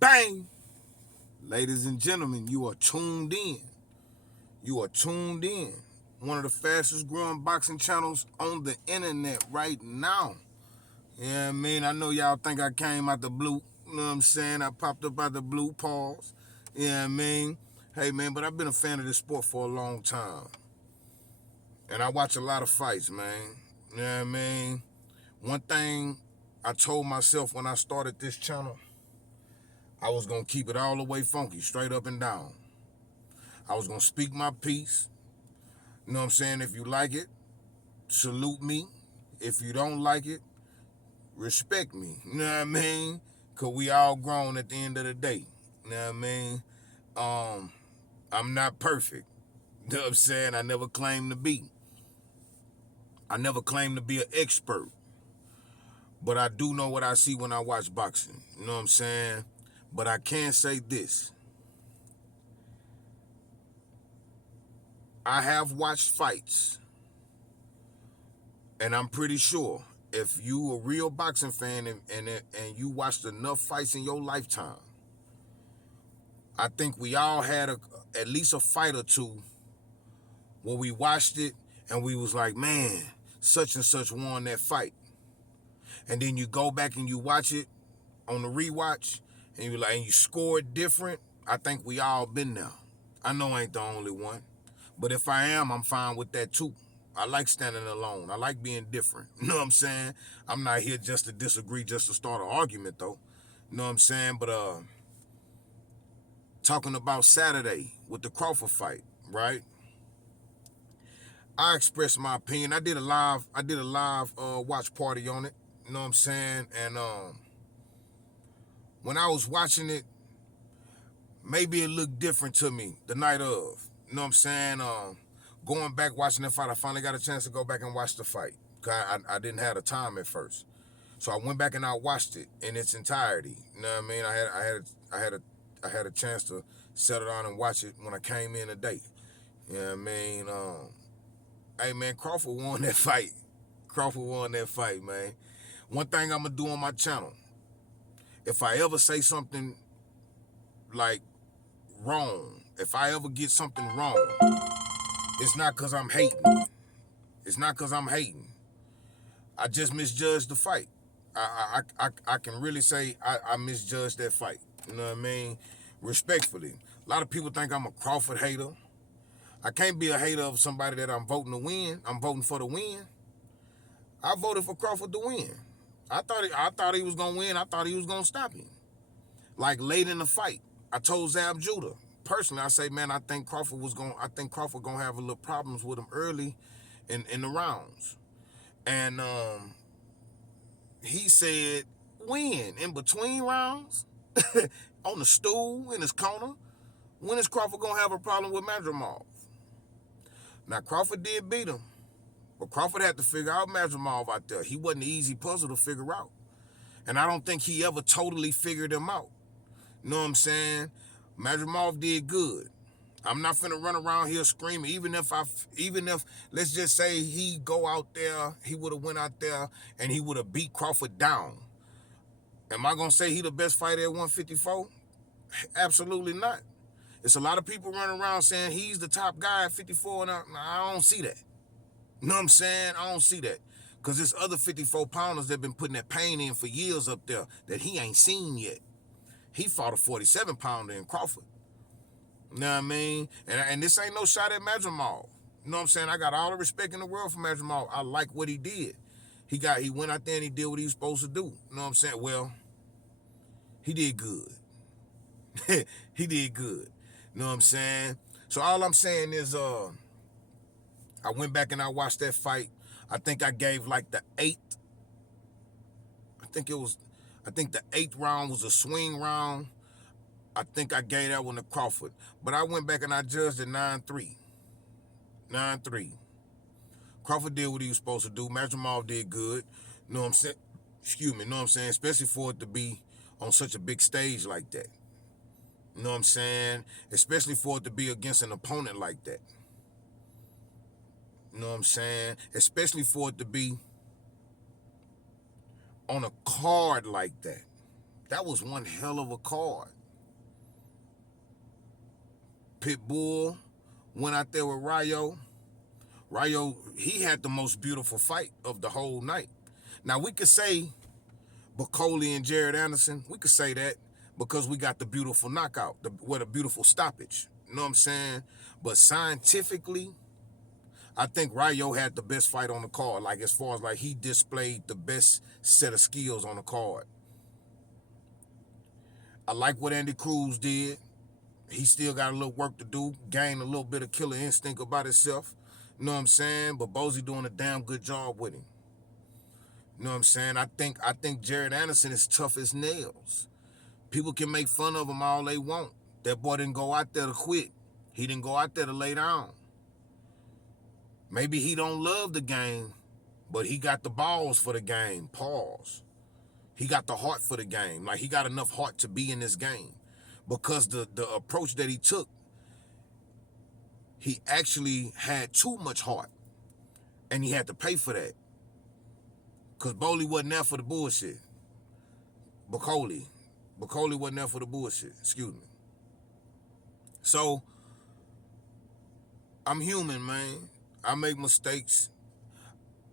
Bang! Ladies and gentlemen, you are tuned in. You are tuned in. One of the fastest growing boxing channels on the internet right now. Yeah, I mean, I know y'all think I came out the blue. You know what I'm saying? I popped up out the blue, pause. Yeah, I mean, hey man, but I've been a fan of this sport for a long time. And I watch a lot of fights, man. Yeah, I mean, one thing I told myself when I started this channel, I was gonna keep it all the way funky, straight up and down. I was gonna speak my piece. You know what I'm saying? If you like it, salute me. If you don't like it, respect me. You know what I mean? Cause we all grown at the end of the day. You know what I mean? Um, I'm not perfect. You know what I'm saying? I never claimed to be. I never claimed to be an expert. But I do know what I see when I watch boxing. You know what I'm saying? But I can say this. I have watched fights, and I'm pretty sure if you a real boxing fan and you watched enough fights in your lifetime, I think we all had at least a fight or two where we watched it and we was like, man, such and such won that fight. And then you go back and you watch it on the rewatch and you score it different. I think we all been there. I know I ain't the only one. But if I am, I'm fine with that too. I like standing alone. I like being different. You know what I'm saying? I'm not here just to disagree, just to start an argument though. You know what I'm saying? But talking about Saturday with the Crawford fight, right? I expressed my opinion. I did a live watch party on it. You know what I'm saying? And when I was watching it, maybe it looked different to me the night of. You know what I'm saying? Going back watching the fight, I finally got a chance to go back and watch the fight. Cause I didn't have the time at first, so I went back and I watched it in its entirety. You know what I mean? I had a chance to settle down and watch it when I came in today. You know what I mean? Hey man, Crawford won that fight. Crawford won that fight, man. One thing I'm gonna do on my channel, if I ever say something like wrong, if I ever get something wrong, it's not cause I'm hating. It's not cause I'm hating. I just misjudged the fight. I can really say I misjudged that fight. You know what I mean? Respectfully. A lot of people think I'm a Crawford hater. I can't be a hater of somebody that I'm voting to win. I'm voting for the win. I voted for Crawford to win. I thought he was gonna win. I thought he was gonna stop him. Like late in the fight, I told Zab Judah personally. I say, man, I think Crawford gonna have a little problems with him early in the rounds. And he said, when? In between rounds? On the stool, in his corner? When is Crawford going to have a problem with Madrimov? Now, Crawford did beat him, but Crawford had to figure out Madrimov out there. He wasn't an easy puzzle to figure out. And I don't think he ever totally figured him out. You know what I'm saying? Madrimov did good. I'm not finna run around here screaming. Even if let's just say he go out there, he would have went out there and he would have beat Crawford down. Am I gonna say he the best fighter at 154? Absolutely not. It's a lot of people running around saying he's the top guy at 54, and I don't see that. You know what I'm saying? I don't see that. Because there's other 54 pounders that been putting that pain in for years up there that he ain't seen yet. He fought a 47 pounder in Crawford. You know what I mean? And this ain't no shot at Madrimov. You know what I'm saying? I got all the respect in the world for Madrimov. I like what he did. He went out there and he did what he was supposed to do. You know what I'm saying? Well, he did good. He did good. You know what I'm saying? So all I'm saying is I went back and I watched that fight. I think I gave like the eighth. I think the eighth round was a swing round. I think I gave that one to Crawford. But I went back and I judged it 9-3. 9-3. Crawford did what he was supposed to do. Madrimov did good. You know what I'm saying? Excuse me, you know what I'm saying? Especially for it to be on such a big stage like that. You know what I'm saying? Especially for it to be against an opponent like that. You know what I'm saying? Especially for it to be on a card like that. That was one hell of a card. Pitbull went out there with Rayo. Rayo, he had the most beautiful fight of the whole night. Now, we could say Bacoli and Jared Anderson, we could say that because we got the beautiful knockout, with a beautiful stoppage. You know what I'm saying? But scientifically, I think Rayo had the best fight on the card. Like, as far as, like, he displayed the best set of skills on the card. I like what Andy Cruz did. He still got a little work to do, gain a little bit of killer instinct about himself. You know what I'm saying? But Bozy doing a damn good job with him. You know what I'm saying? I think Jared Anderson is tough as nails. People can make fun of him all they want. That boy didn't go out there to quit. He didn't go out there to lay down. Maybe he don't love the game, but he got the balls for the game. Pause. He got the heart for the game. Like, he got enough heart to be in this game. Because the approach that he took, he actually had too much heart. And he had to pay for that. Because Bowley wasn't there for the bullshit. Bacoli wasn't there for the bullshit. Excuse me. So, I'm human, man. I make mistakes.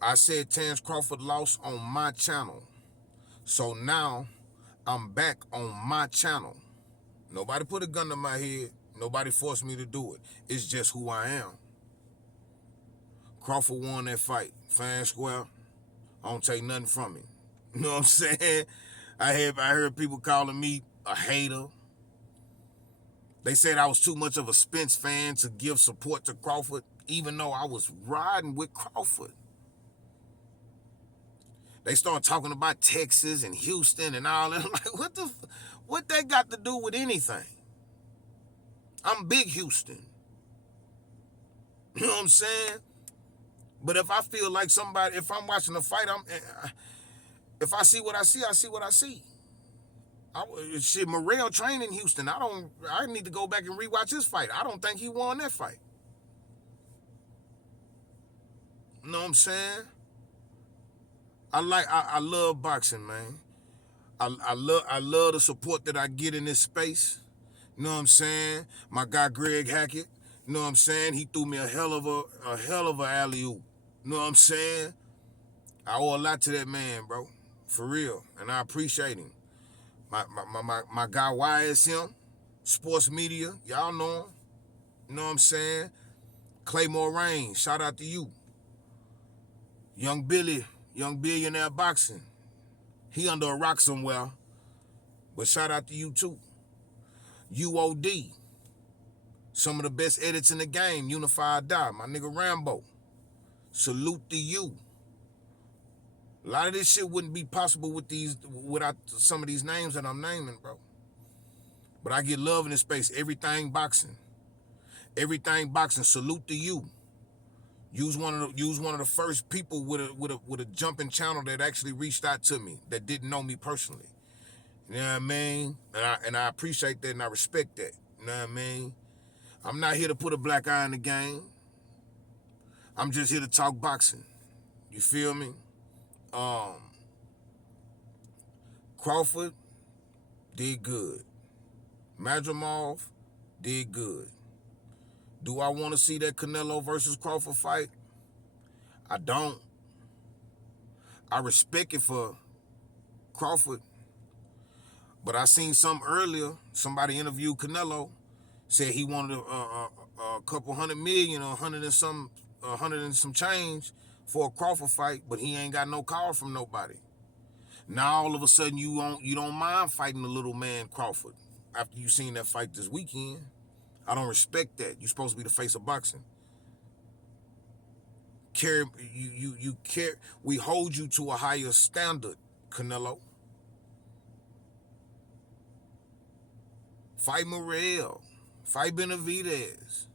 I said Terence Crawford lost on my channel. So now, I'm back on my channel. Nobody put a gun to my head. Nobody forced me to do it. It's just who I am. Crawford won that fight. Fair and square. I don't take nothing from him. You know what I'm saying? I heard people calling me a hater. They said I was too much of a Spence fan to give support to Crawford, even though I was riding with Crawford. They started talking about Texas and Houston and all that. I'm like, what that got to do with anything? I'm big Houston. You know what I'm saying? But if I feel like somebody, if I'm watching a fight, if I see what I see, I see what I see. Shit, Morrell trained in Houston. I need to go back and rewatch his fight. I don't think he won that fight. You know what I'm saying? I love boxing, man. I love the support that I get in this space. You know what I'm saying? My guy Greg Hackett, you know what I'm saying? He threw me a hell of a alley-oop. You know what I'm saying? I owe a lot to that man, bro. For real. And I appreciate him. My guy YSM, sports media, y'all know him. You know what I'm saying? Claymore Rain, shout out to you. Young Billy, young billionaire boxing. He under a rock somewhere. But shout out to you too. UOD. Some of the best edits in the game. Unified Die. My nigga Rambo. Salute to you. A lot of this shit wouldn't be possible without some of these names that I'm naming, bro. But I get love in this space. Everything boxing. Everything boxing. Salute to you. Use one of the first people with a jumping channel that actually reached out to me that didn't know me personally. You know what I mean? And I appreciate that and I respect that. You know what I mean? I'm not here to put a black eye in the game. I'm just here to talk boxing. You feel me? Crawford did good. Madrimov did good. Do I want to see that Canelo versus Crawford fight? I don't. I respect it for Crawford. But I seen some earlier, somebody interviewed Canelo, said he wanted a couple $100 million or 100 and some change for a Crawford fight, but he ain't got no call from nobody. Now all of a sudden you don't mind fighting the little man Crawford after you seen that fight this weekend. I don't respect that. You're supposed to be the face of boxing. We hold you to a higher standard, Canelo. Fight Morrell. Fight Benavidez.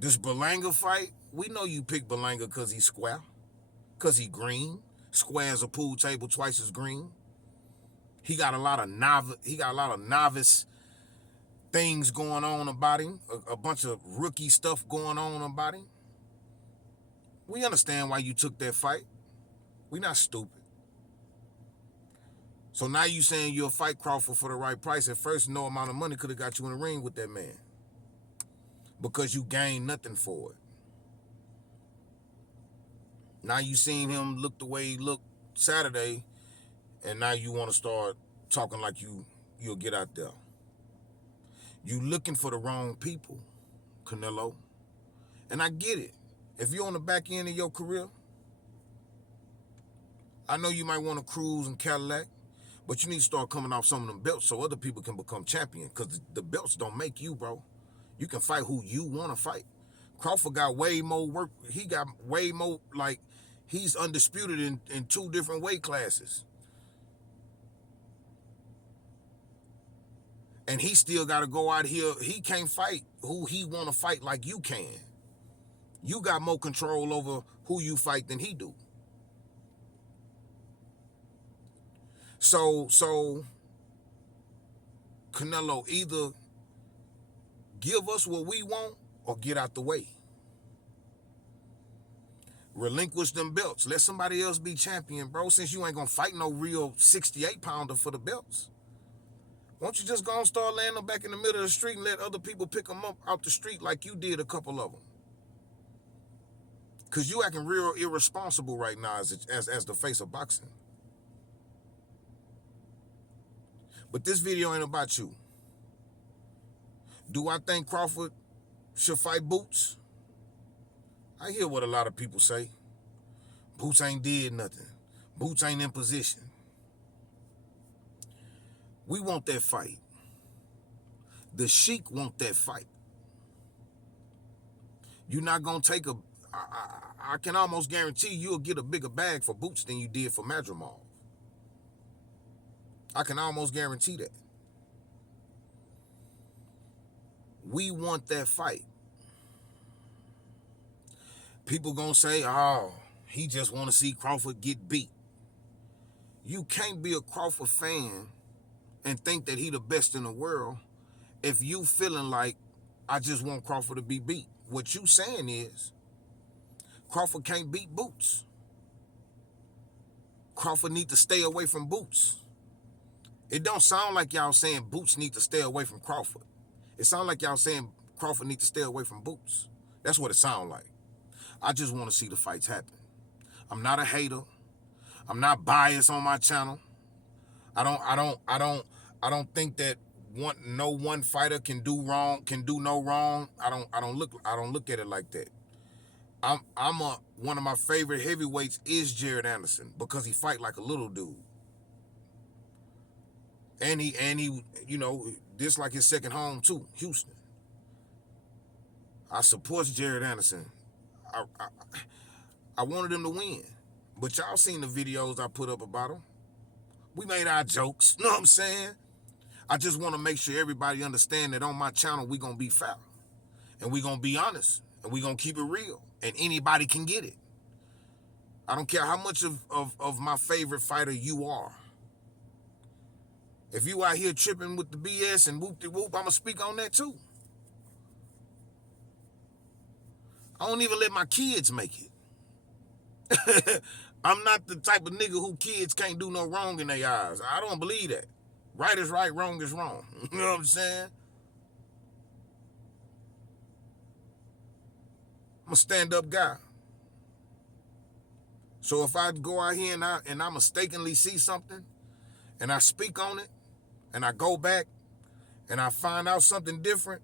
This Berlanga fight, we know you picked Berlanga because he's square. Because he green. Square as a pool table, twice as green. He got a lot of novice things going on about him. A bunch of rookie stuff going on about him. We understand why you took that fight. We not stupid. So now you saying you'll fight Crawford for the right price. At first, no amount of money could have got you in the ring with that man, because you gained nothing for it. Now you seen him look the way he looked Saturday, and now you want to start talking like you'll get out there. You looking for the wrong people, Canelo. And I get it. If you're on the back end of your career, I know you might want to cruise in Cadillac, but you need to start coming off some of them belts so other people can become champion, because the belts don't make you, bro. You can fight who you want to fight. Crawford got way more work. He got way more, like, he's undisputed in 2 different weight classes. And he still got to go out here. He can't fight who he want to fight like you can. You got more control over who you fight than he do. So Canelo, either give us what we want or get out the way. Relinquish them belts. Let somebody else be champion, bro, since you ain't going to fight no real 68-pounder for the belts. Why don't you just go and start laying them back in the middle of the street and let other people pick them up out the street like you did a couple of them? Because you acting real irresponsible right now as the face of boxing. But this video ain't about you. Do I think Crawford should fight Boots? I hear what a lot of people say. Boots ain't did nothing. Boots ain't in position. We want that fight. The Sheik want that fight. You're not going to take a... I can almost guarantee you'll get a bigger bag for Boots than you did for Madrimov. I can almost guarantee that. We want that fight. People gonna say, oh, he just want to see Crawford get beat. You can't be a Crawford fan and think that he the best in the world if you feeling like, I just want Crawford to be beat. What you saying is, Crawford can't beat Boots. Crawford need to stay away from Boots. It don't sound like y'all saying Boots need to stay away from Crawford. It sounds like y'all saying Crawford need to stay away from Boots. That's what it sounds like. I just want to see the fights happen. I'm not a hater. I'm not biased on my channel. I don't think that no one fighter can do no wrong. I don't look at it like that. One of my favorite heavyweights is Jared Anderson, because he fight like a little dude. And he, you know, this like his second home too, Houston. I support Jared Anderson. I wanted him to win, but y'all seen the videos I put up about him. We made our jokes, you know what I'm saying? I just want to make sure everybody understand that on my channel we gonna be fair, and we gonna be honest, and we gonna keep it real, and anybody can get it. I don't care how much of my favorite fighter you are. If you out here tripping with the BS and whoop-de-whoop, I'ma speak on that too. I don't even let my kids make it. I'm not the type of nigga who kids can't do no wrong in their eyes. I don't believe that. Right is right, wrong is wrong. You know what I'm saying? I'm a stand-up guy. So if I go out here and I mistakenly see something, and I speak on it, and I go back, and I find out something different,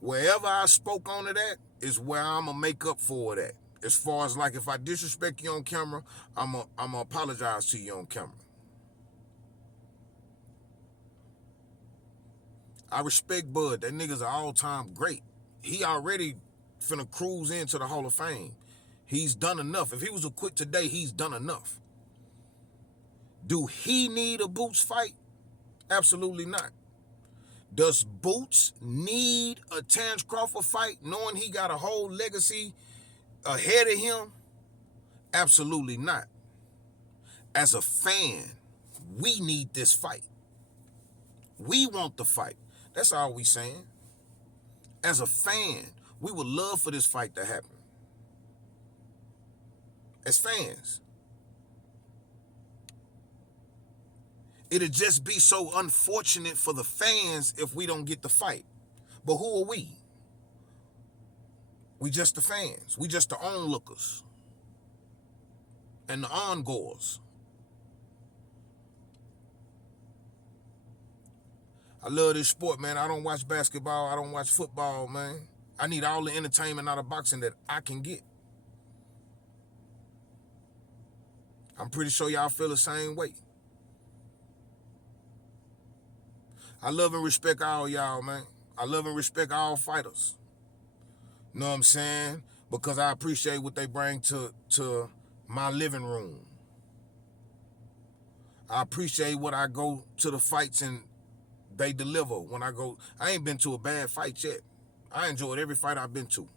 wherever I spoke on it at is where I'm going to make up for it at. As far as, like, if I disrespect you on camera, I'm going to apologize to you on camera. I respect Bud. That nigga's an all-time great. He already finna cruise into the Hall of Fame. He's done enough. If he was to quit today, he's done enough. Do he need a Boots fight? Absolutely not. Does Boots need a Terence Crawford fight, knowing he got a whole legacy ahead of him? Absolutely not. As a fan, we need this fight. We want the fight. That's all we saying. As a fan, we would love for this fight to happen. As fans. It'd just be so unfortunate for the fans if we don't get the fight. But who are we? We just the fans. We just the onlookers and the ongoers. I love this sport, man. I don't watch basketball. I don't watch football, man. I need all the entertainment out of boxing that I can get. I'm pretty sure y'all feel the same way. I love and respect all y'all, man. I love and respect all fighters. Know what I'm saying? Because I appreciate what they bring to my living room. I appreciate what I go to the fights and they deliver when I go. I ain't been to a bad fight yet. I enjoyed every fight I've been to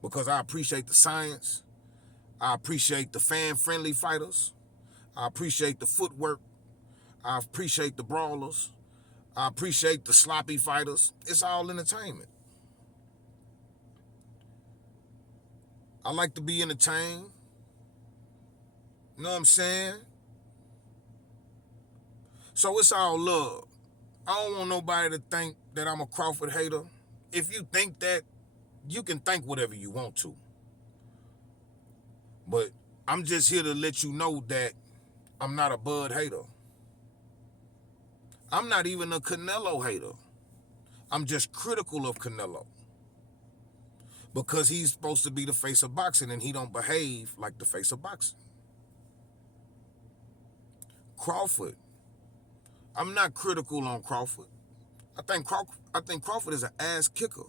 because I appreciate the science. I appreciate the fan-friendly fighters. I appreciate the footwork. I appreciate the brawlers. I appreciate the sloppy fighters. It's all entertainment. I like to be entertained. You know what I'm saying? So it's all love. I don't want nobody to think that I'm a Crawford hater. If you think that, you can think whatever you want to. But I'm just here to let you know that I'm not a Bud hater. I'm not even a Canelo hater. I'm just critical of Canelo. Because he's supposed to be the face of boxing and he don't behave like the face of boxing. Crawford. I'm not critical on Crawford. I think Crawford is an ass kicker.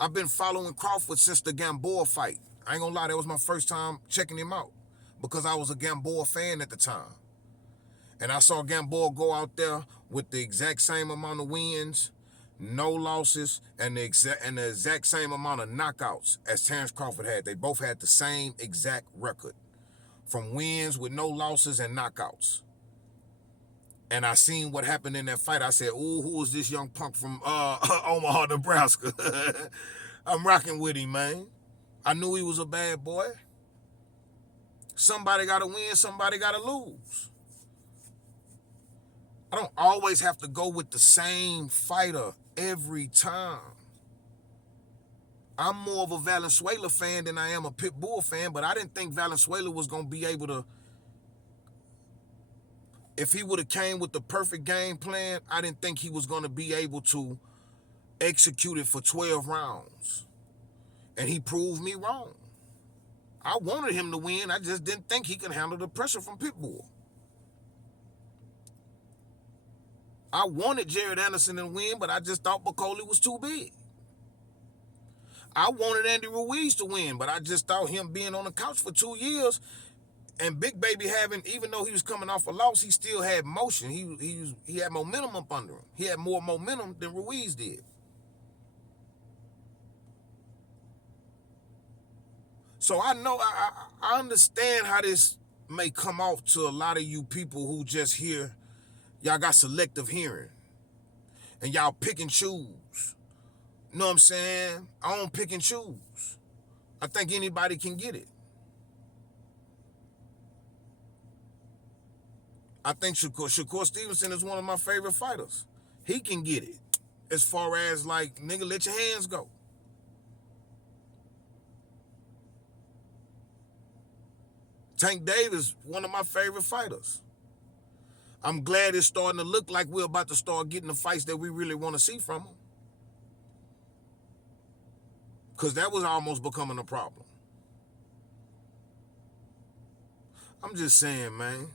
I've been following Crawford since the Gamboa fight. I ain't gonna lie, that was my first time checking him out because I was a Gamboa fan at the time. And I saw Gamboa go out there with the exact same amount of wins, no losses, and the exact same amount of knockouts as Terence Crawford had. They both had the same exact record from wins with no losses and knockouts. And I seen what happened in that fight. I said, ooh, who is this young punk from Omaha, Nebraska? I'm rocking with him, man. I knew he was a bad boy. Somebody got to win, somebody got to lose. I don't always have to go with the same fighter every time. I'm more of a Valenzuela fan than I am a Pitbull fan, but I didn't think Valenzuela was going to be able to. If he would have came with the perfect game plan, I didn't think he was going to be able to execute it for 12 rounds. And he proved me wrong. I wanted him to win. I just didn't think he could handle the pressure from Pitbull. I wanted Jared Anderson to win, but I just thought Bacoli was too big. I wanted Andy Ruiz to win, but I just thought him being on the couch for 2 years and Big Baby having, even though he was coming off a loss, he still had motion. He had momentum up under him. He had more momentum than Ruiz did. So I know, I understand how this may come off to a lot of you people who just hear, y'all got selective hearing. And y'all pick and choose. You know what I'm saying? I don't pick and choose. I think anybody can get it. I think Shakur Stevenson is one of my favorite fighters. He can get it. As far as like, nigga, let your hands go. Tank Davis, one of my favorite fighters. I'm glad it's starting to look like we're about to start getting the fights that we really want to see from him. Because that was almost becoming a problem. I'm just saying, man.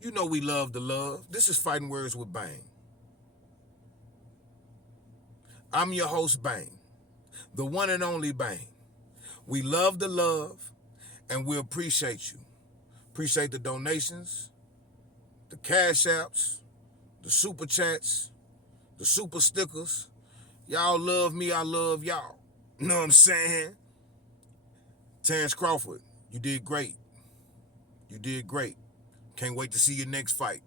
You know we love the love. This is Fighting Words with Bang. I'm your host, Bang. The one and only Bang. We love the love, and we appreciate you. Appreciate the donations, the cash apps, the super chats, the super stickers. Y'all love me, I love y'all. You know what I'm saying? Terence Crawford, you did great. You did great. Can't wait to see your next fight.